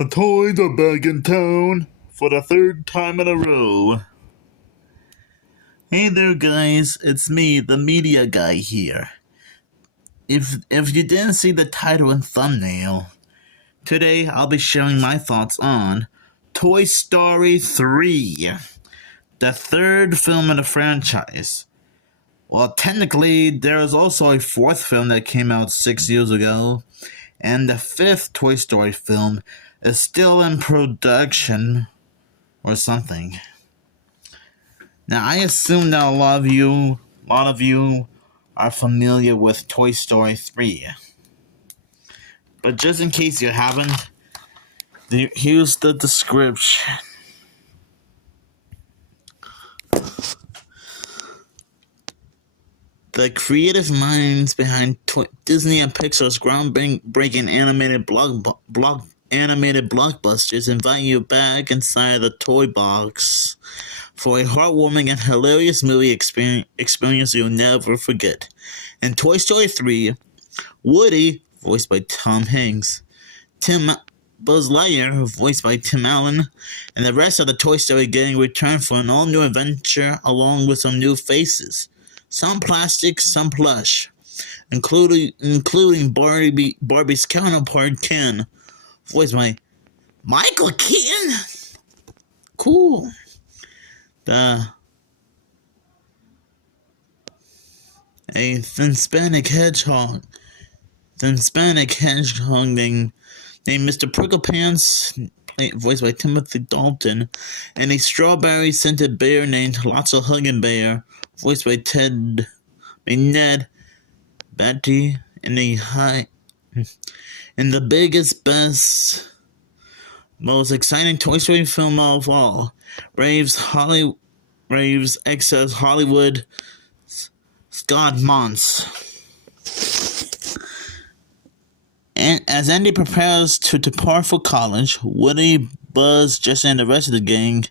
The toys are back in town for the third time in a row. Hey there, guys. It's me, the media guy here. If you didn't see the title and thumbnail, today I'll be sharing my thoughts on Toy Story 3, the third film in the franchise. Well, technically, there is also a fourth film that came out 6 years ago, and the fifth Toy Story film is still in production or something. Now, I assume that a lot of you are familiar with Toy Story 3. But just in case you haven't, here's the description. The creative minds behind Disney and Pixar's groundbreaking animated blockbusters invite you back inside the toy box for a heartwarming and hilarious movie experience you'll never forget. In Toy Story 3, Woody, voiced by Tom Hanks, Buzz Lightyear, voiced by Tim Allen, and the rest of the Toy Story gang return for an all-new adventure along with some new faces. Some plastic, some plush, including Barbie's counterpart Ken, voiced by Michael Keaton. Cool. A Hispanic hedgehog named Mr. Pricklepants, voiced by Timothy Dalton, and a strawberry-scented bear named Lotso Huggin' Bear, voiced by Ned Beatty, in the biggest, best, most exciting Toy Story film of all, raves excess Hollywood Scott Mons. And as Andy prepares to depart for college, Woody, Buzz, Jesse, and the rest of the gang,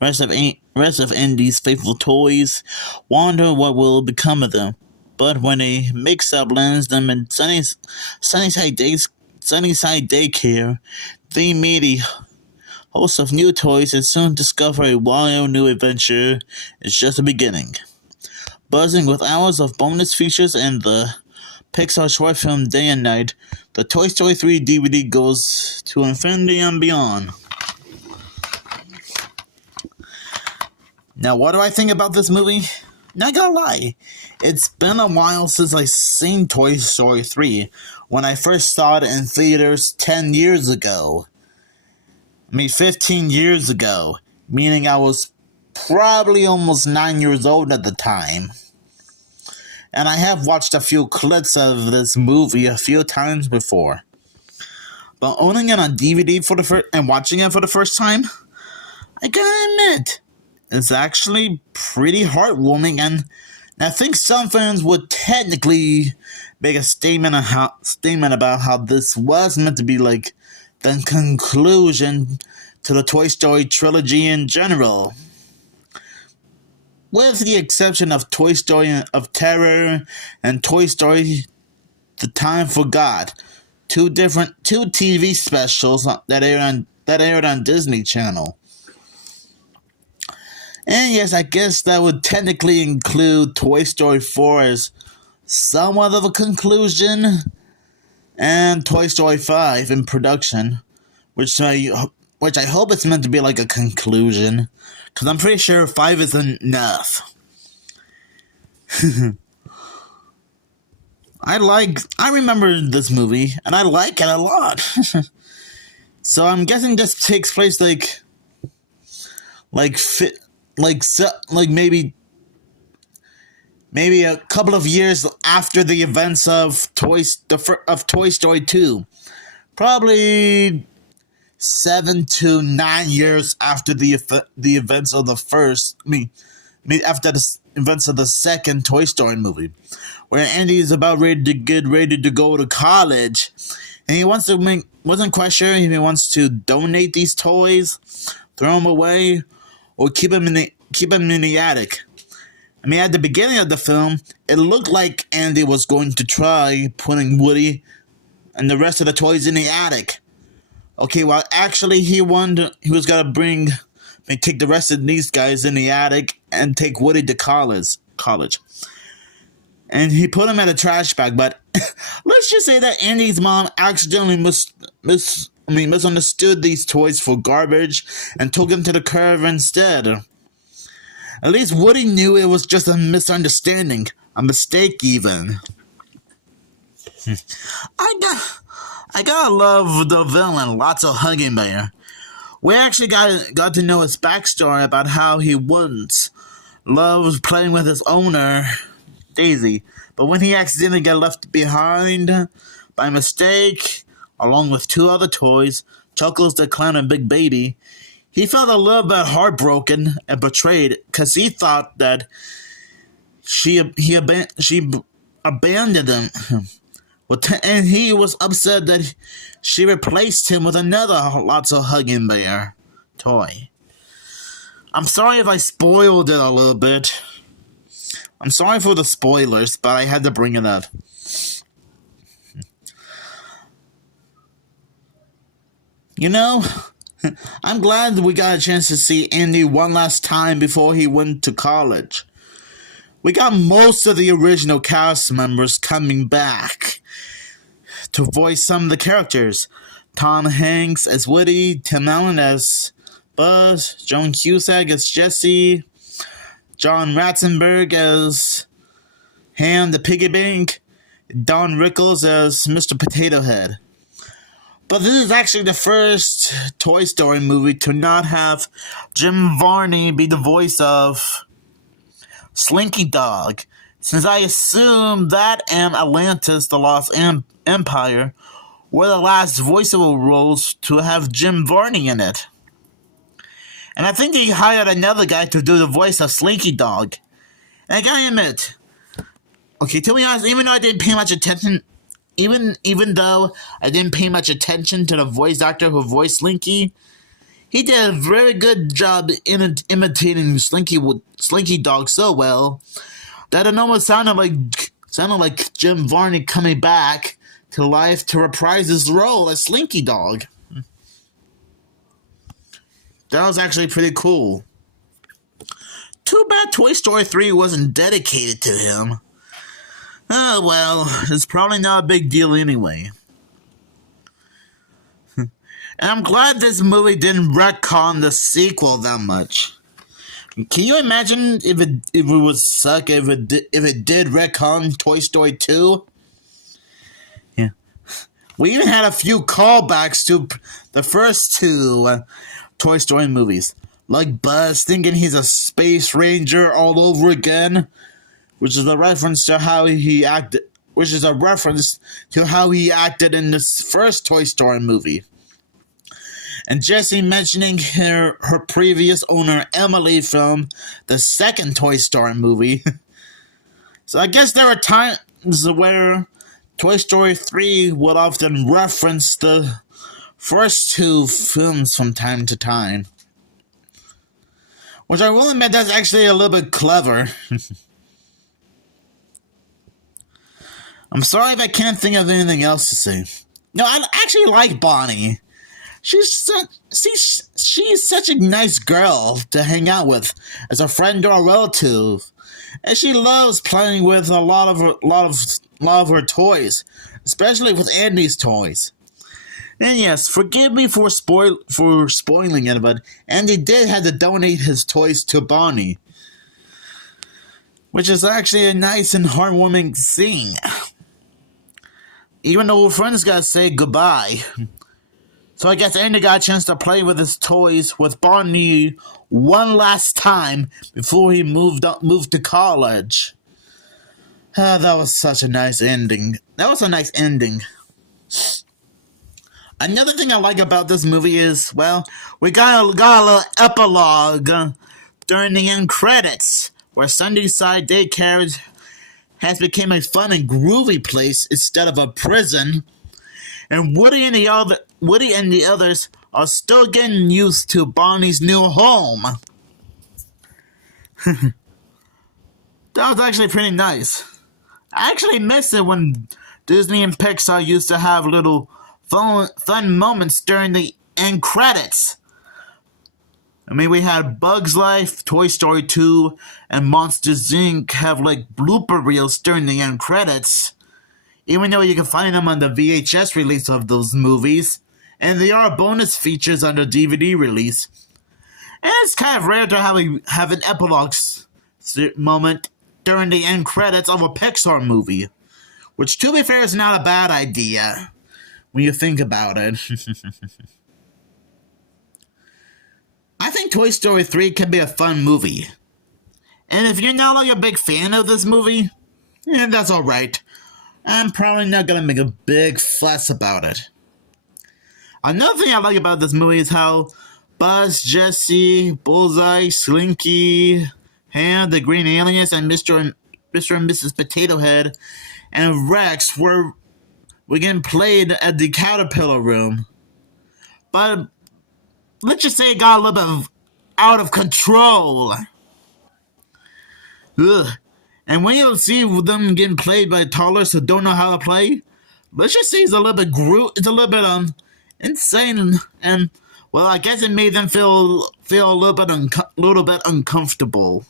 rest of Andy's faithful toys, wonder what will become of them. But when a mix-up lands them in Sunnyside Daycare, they meet a host of new toys and soon discover a wild new adventure is just the beginning. Buzzing with hours of bonus features and the Pixar short film Day and Night, the Toy Story 3 DVD goes to infinity and beyond. Now, what do I think about this movie? Not gonna lie, it's been a while since I seen Toy Story 3 when I first saw it in theaters 10 years ago. 15 years ago, meaning I was probably almost 9 years old at the time. And I have watched a few clips of this movie a few times before. But owning it on DVD and watching it for the first time, I gotta admit, it's actually pretty heartwarming, and I think some fans would technically make a statement about how this was meant to be like the conclusion to the Toy Story trilogy in general. With the exception of Toy Story of Terror and Toy Story The Time Forgot, two TV specials that aired on Disney Channel. And yes, I guess that would technically include Toy Story 4 as somewhat of a conclusion, and Toy Story 5 in production, which I hope it's meant to be like a conclusion, because I'm pretty sure 5 isn't enough. I remember this movie, and I like it a lot. So I'm guessing this takes place maybe a couple of years after the events of Toy Story 2. Probably 7 to 9 years after the events of the first. After the events of the second Toy Story movie, where Andy is about ready to go to college, and he wasn't quite sure if he wants to donate these toys, throw them away, or keep them in the attic. At the beginning of the film, it looked like Andy was going to try putting Woody and the rest of the toys in the attic. Okay, well, actually, he was gonna bring and take the rest of these guys in the attic and take Woody to college. And he put him in a trash bag, but let's just say that Andy's mom accidentally misunderstood these toys for garbage and took them to the curb instead. At least Woody knew it was just a misunderstanding, a mistake even. I gotta love the villain, Lots of Hugging Bear. We actually got to know his backstory about how he once loved playing with his owner, Daisy, but when he accidentally got left behind by mistake, along with two other toys, Chuckles the Clown and Big Baby, he felt a little bit heartbroken and betrayed because he thought that she abandoned him. And he was upset that she replaced him with another Lots of Hugging Bear toy. I'm sorry if I spoiled it a little bit. I'm sorry for the spoilers, but I had to bring it up. You know, I'm glad we got a chance to see Andy one last time before he went to college. We got most of the original cast members coming back to voice some of the characters. Tom Hanks as Woody, Tim Allen as Buzz, Joan Cusack as Jesse, John Ratzenberg as Ham the Piggy Bank, Don Rickles as Mr. Potato Head. But this is actually the first Toy Story movie to not have Jim Varney be the voice of Slinky Dog, since I assume that and Atlantis, the Lost Empire, were the last voiceover roles to have Jim Varney in it. And I think they hired another guy to do the voice of Slinky Dog. And I gotta admit, okay, to be honest, even though I didn't pay much attention, even though I didn't pay much attention to the voice actor who voiced Slinky, he did a very good job in imitating Slinky Dog so well that it almost sounded like Jim Varney coming back to life to reprise his role as Slinky Dog. That was actually pretty cool. Too bad Toy Story 3 wasn't dedicated to him. Oh well, it's probably not a big deal anyway. And I'm glad this movie didn't retcon the sequel that much. Can you imagine if it would suck if it did retcon Toy Story 2? Yeah. We even had a few callbacks to the first two Toy Story movies, like Buzz thinking he's a space ranger all over again, which is a reference to how he acted in this first Toy Story movie. And Jessie mentioning her previous owner, Emily, from the second Toy Story movie. So I guess there are times where Toy Story 3 would often reference the first two films from time to time. Which I will admit that's actually a little bit clever. I'm sorry if I can't think of anything else to say. No, I actually like Bonnie. She's such a nice girl to hang out with as a friend or a relative, and she loves playing with a lot of her toys, especially with Andy's toys. And yes, forgive me for spoiling it, but Andy did have to donate his toys to Bonnie, which is actually a nice and heartwarming scene. Even though friends gotta say goodbye. So I guess Andy got a chance to play with his toys with Bonnie one last time before he moved to college. That was such a nice ending. That was a nice ending. Another thing I like about this movie is, well, we got a little epilogue during the end credits, where Sunnyside Daycare has become a fun and groovy place instead of a prison. And Woody and the others are still getting used to Bonnie's new home. That was actually pretty nice. I actually miss it when Disney and Pixar used to have little fun moments during the end credits. I mean, we had Bugs Life, Toy Story 2, and Monsters Inc. have like blooper reels during the end credits, even though you can find them on the VHS release of those movies, and they are bonus features on the DVD release. And it's kind of rare to have an epilogue moment during the end credits of a Pixar movie, which, to be fair, is not a bad idea when you think about it. I think Toy Story 3 can be a fun movie. And if you're not like a big fan of this movie, that's alright. I'm probably not gonna make a big fuss about it. Another thing I like about this movie is how Buzz, Jessie, Bullseye, Slinky, Ham, the Green Aliens, and Mr. and Mrs. Potato Head and Rex were getting played at the Caterpillar Room. But let's just say it got a little bit out of control. Ugh. And when you see them getting played by toddlers who don't know how to play, let's just say it's a little bit insane, and well, I guess it made them feel a little bit uncomfortable.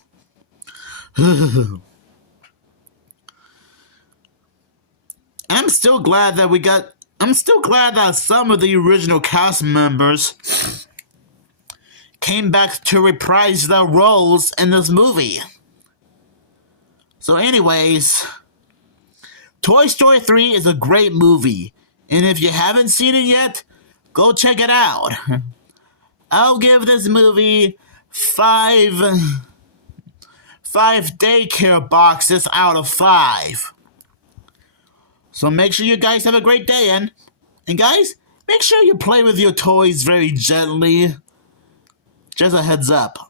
I'm still glad that some of the original cast members came back to reprise their roles in this movie. So anyways, Toy Story 3 is a great movie, and if you haven't seen it yet, go check it out. I'll give this movie 5 daycare boxes out of 5. So make sure you guys have a great day, and guys, make sure you play with your toys very gently. Just a heads up.